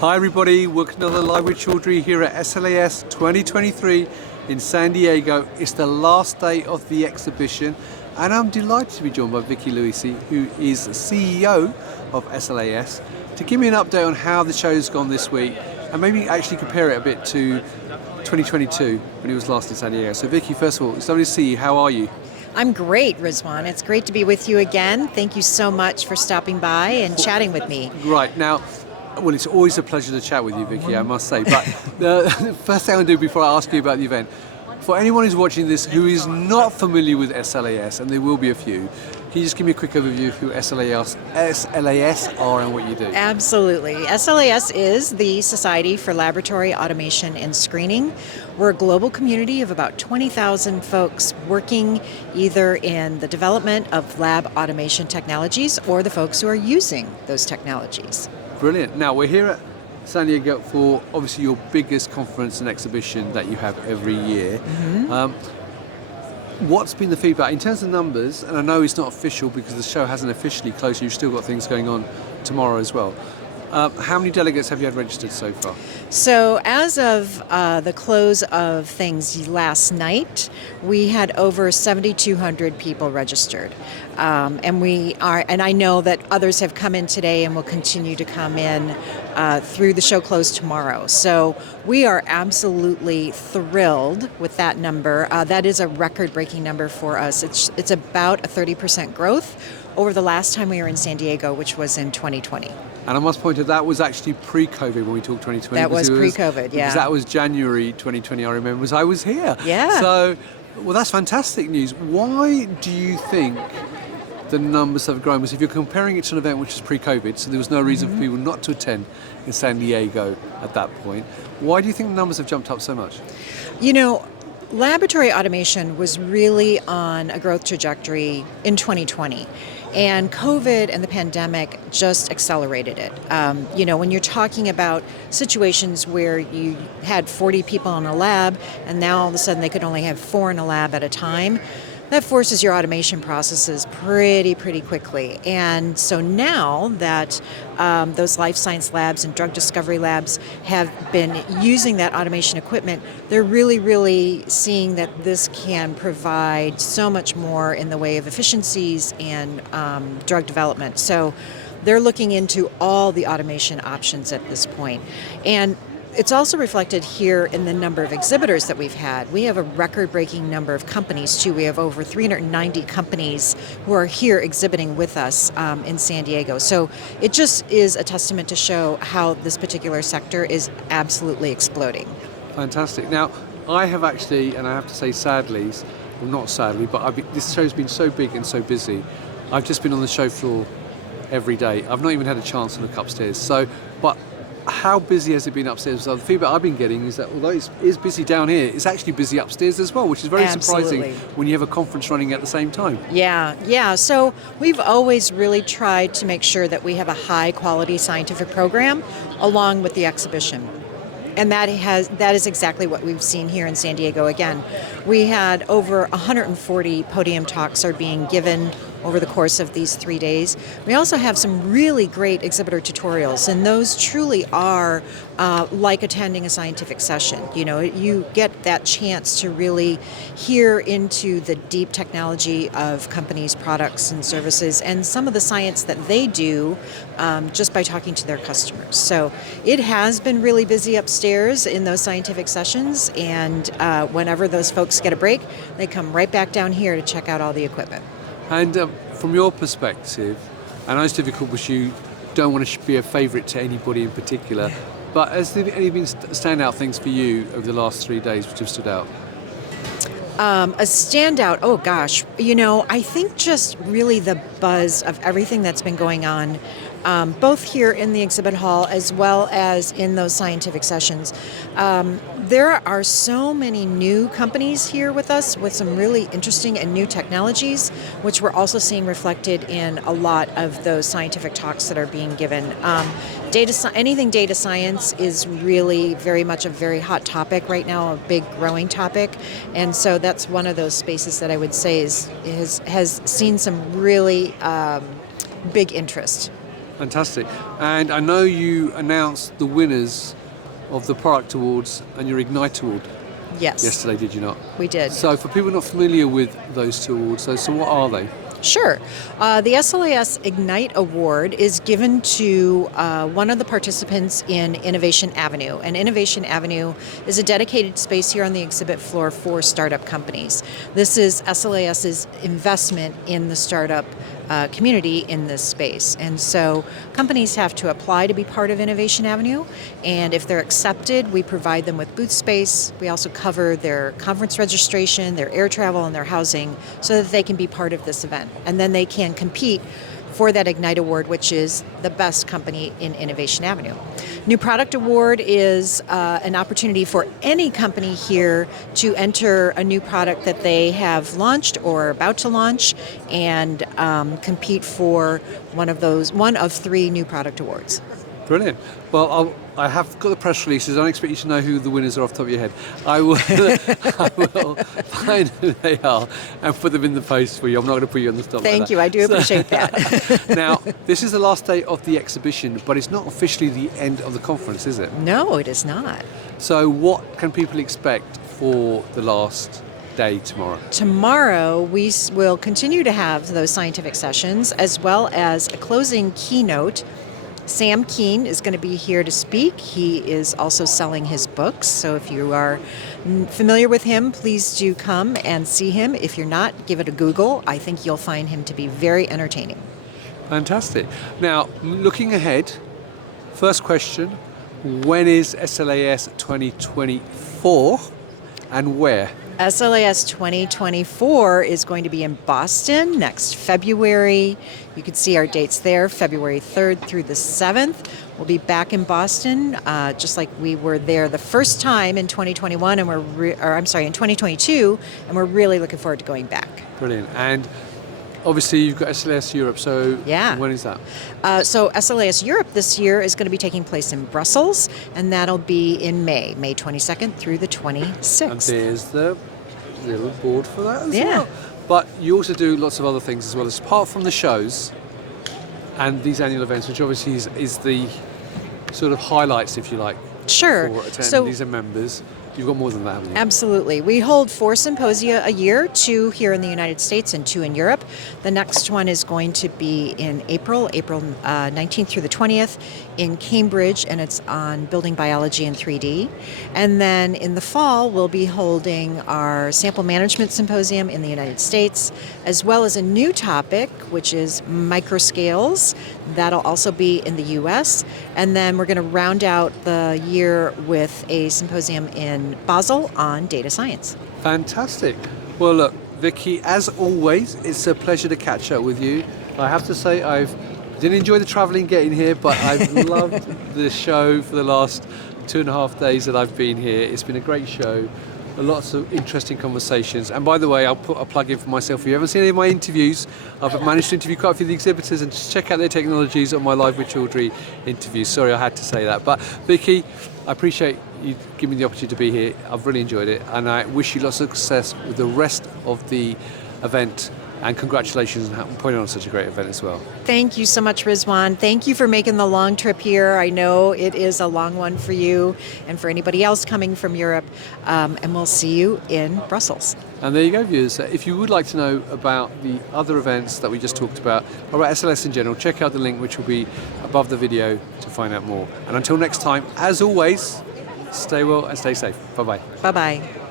Hi everybody, welcome to another Live with Chaudhry here at SLAS 2023 in San Diego. It's the last day of the exhibition and I'm delighted to be joined by Vicki, who is CEO of SLAS, to give me an update on how the show's gone this week and maybe actually compare it a bit to 2022 when it was last in San Diego. So Vicki, first of all, it's lovely to see you. How are you? I'm great, Rizwan. It's great to be with you again. Thank you so much for stopping by and chatting with me. Right, now, well, it's always a pleasure to chat with you, Vicki, I must say. But the first thing I'll do before I ask you about the event, for anyone who's watching this who is not familiar with SLAS, and there will be a few, can you just give me a quick overview of who SLAS are and what you do? Absolutely. SLAS is the Society for Laboratory Automation and Screening. We're a global community of about 20,000 folks working either in the development of lab automation technologies or the folks who are using those technologies. Brilliant. Now, we're here at San Diego for obviously your biggest conference and exhibition that you have every year. Mm-hmm. What's been the feedback in terms of numbers? And I know it's not official because the show hasn't officially closed. You've still got things going on tomorrow as well. How many delegates have you had registered so far? So as of the close of things last night, we had over 7,200 people registered. And I know that others have come in today and will continue to come in through the show close tomorrow. So we are absolutely thrilled with that number. That is a record-breaking number for us. It's about a 30% growth over the last time we were in San Diego, which was in 2020. And I must point out that was actually pre-COVID when we talked 2020. That was pre-COVID, yeah. Because that was January 2020, I remember, as I was here. Yeah. So, well, that's fantastic news. Why do you think the numbers have grown? Because if you're comparing it to an event which was pre-COVID, so there was no reason for people not to attend in San Diego at that point, why do you think the numbers have jumped up so much? You know, laboratory automation was really on a growth trajectory in 2020. And COVID and the pandemic just accelerated it. When you're talking about situations where you had 40 people in a lab and now all of a sudden they could only have 4 in a lab at a time, that forces your automation processes pretty quickly. And so now that those life science labs and drug discovery labs have been using that automation equipment, they're really seeing that this can provide so much more in the way of efficiencies and drug development. So they're looking into all the automation options at this point. And it's also reflected here in the number of exhibitors that we've had. We have a record-breaking number of companies, too. We have over 390 companies who are here exhibiting with us in San Diego. So it just is a testament to show how this particular sector is absolutely exploding. Fantastic. Now, I have actually, and I have to say sadly, well not sadly, but this show's been so big and so busy, I've just been on the show floor every day. I've not even had a chance to look upstairs. But how busy has it been upstairs? So the feedback I've been getting is that although it's busy down here, it's actually busy upstairs as well, which is very surprising when you have a conference running at the same time. Yeah. So we've always really tried to make sure that we have a high quality scientific program along with the exhibition. And that is exactly what we've seen here in San Diego. Again, we had over 140 podium talks are being given over the course of these 3 days. We also have some really great exhibitor tutorials, and those truly are like attending a scientific session. You know, you get that chance to really hear into the deep technology of companies' products and services and some of the science that they do just by talking to their customers. So it has been really busy upstairs in those scientific sessions, and whenever those folks get a break, they come right back down here to check out all the equipment. And from your perspective, I know it's difficult because you don't want to be a favourite to anybody in particular, but has there any been standout things for you over the last 3 days which have stood out? A standout, oh gosh, I think just really the buzz of everything that's been going on, both here in the exhibit hall as well as in those scientific sessions. There are so many new companies here with us with some really interesting and new technologies, which we're also seeing reflected in a lot of those scientific talks that are being given. Anything data science is really very much a very hot topic right now, a big growing topic, and so that's one of those spaces that I would say has seen some really big interest. Fantastic. And I know you announced the winners of the Product Awards and your Ignite Award Yes, yesterday, did you not? we did. So for people not familiar with those two awards, so what are they? Sure. The SLAS Ignite Award is given to one of the participants in Innovation Avenue. And Innovation Avenue is a dedicated space here on the exhibit floor for startup companies. This is SLAS's investment in the startup community in this space. And so companies have to apply to be part of Innovation Avenue. And if they're accepted, we provide them with booth space. We also cover their conference registration, their air travel, and their housing so that they can be part of this event. And then they can compete for that Ignite Award, which is the best company in Innovation Avenue. New Product Award is an opportunity for any company here to enter a new product that they have launched or are about to launch and compete for one of 3 New Product Awards. Brilliant. Well, I have got the press releases. I don't expect you to know who the winners are off the top of your head. I will find who they are and put them in the post for you. I'm not going to put you on the spot. Thank you. I do appreciate that. Now, this is the last day of the exhibition, but it's not officially the end of the conference, is it? No, it is not. So what can people expect for the last day tomorrow? Tomorrow, we will continue to have those scientific sessions as well as a closing keynote. Sam Keen is going to be here to speak. He is also selling his books, so if you are familiar with him, please do come and see him. If you're not, give it a Google. I think you'll find him to be very entertaining. Fantastic. Now, looking ahead, first question, when is SLAS 2024 and where? SLAS 2024 is going to be in Boston next February. You can see our dates there, February 3rd through the 7th. We'll be back in Boston, just like we were there the first time in 2021, and in 2022, and we're really looking forward to going back. Brilliant. And obviously you've got SLAS Europe, so yeah. When is that? So SLAS Europe this year is going to be taking place in Brussels, and that'll be in May 22nd through the 26th. And there's the little board for that as Yeah. well. But you also do lots of other things as well, as apart from the shows and these annual events, which obviously is the sort of highlights, if you like, Sure. for attendees So and members. You've got more than that, haven't you? absolutely. We hold 4 symposia a year, 2 here in the United States and 2 in Europe. The next one is going to be in April 19th through the 20th in Cambridge, and it's on building biology in 3D. And then in the fall, we'll be holding our sample management symposium in the United States, as well as a new topic, which is microscales. That'll also be in the U.S. And then we're going to round out the year with a symposium in Basel on data science. Fantastic. Well, look, Vicki, as always, it's a pleasure to catch up with you. I have to say, didn't enjoy the travelling getting here, but I've loved the show for the last 2.5 days that I've been here. It's been a great show. Lots of interesting conversations. And by the way, I'll put a plug in for myself. If you haven't seen any of my interviews, I've managed to interview quite a few of the exhibitors, and just check out their technologies on my Live with Children interviews. Sorry, I had to say that. But Vicki, I appreciate you giving me the opportunity to be here. I've really enjoyed it, and I wish you lots of success with the rest of the event. And congratulations on putting on such a great event as well. Thank you so much, Rizwan. Thank you for making the long trip here. I know it is a long one for you and for anybody else coming from Europe. And we'll see you in Brussels. And there you go, viewers. If you would like to know about the other events that we just talked about, or about SLS in general, check out the link which will be above the video to find out more. And until next time, as always, stay well and stay safe. Bye-bye. Bye-bye.